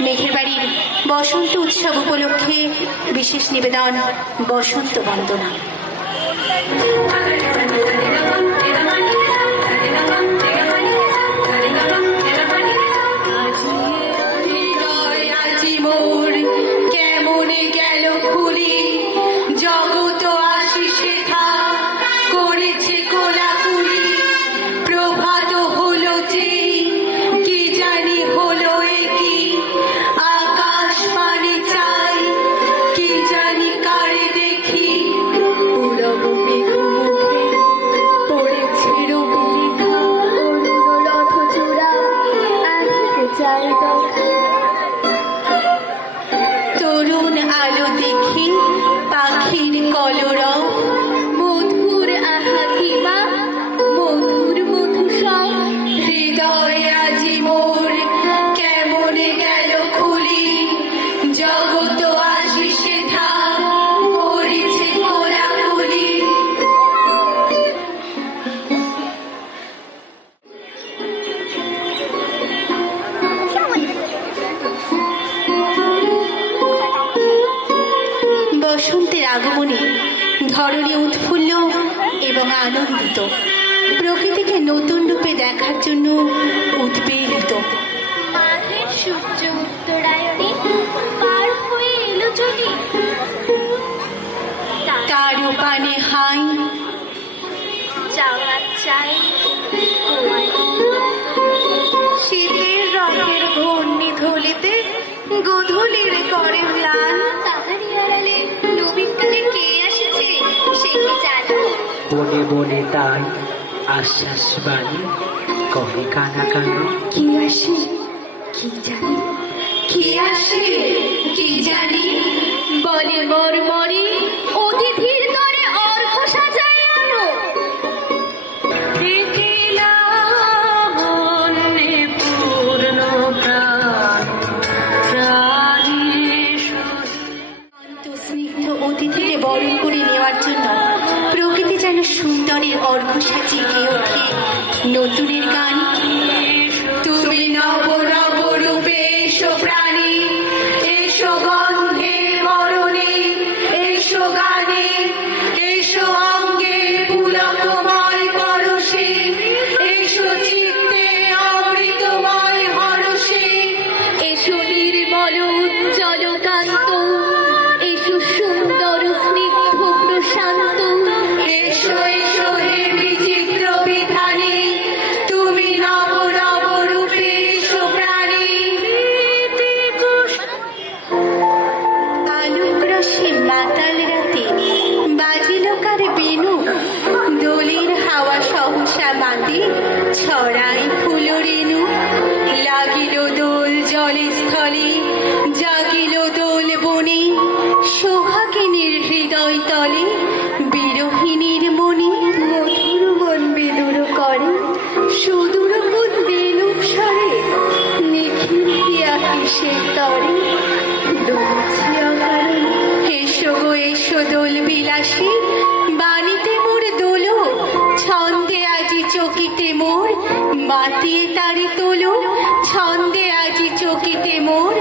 মেহেরবাড়ির বসন্ত উৎসব উপলক্ষে বিশেষ নিবেদন বসন্ত বন্দনা। তরুণ আলো দেখি মধুর আহাকিমা মধুর মধু সব হৃদয় আজি গেল খুলি? জগত আগমনে ধরণী উৎফুল্ল এবং আনন্দিত। প্রকৃতিকে নতুন রূপে দেখার জন্য উদ্বেলিত। তার উপানে হাই। শীতের রঙের ঘূর্ণি ধুলিতে ক মনে তাই আশ্বাস বাণী। কবে কানা কানা। কি আসে? কি জানি? কি আসে? কি জানি? বলে মর মরি সুন্দরের অর্ঘ সাজিয়ে ওঠে নতুনের গান। সংসাবাতি ছড়ায় হলো ছন্দে আজি চকিতে মোর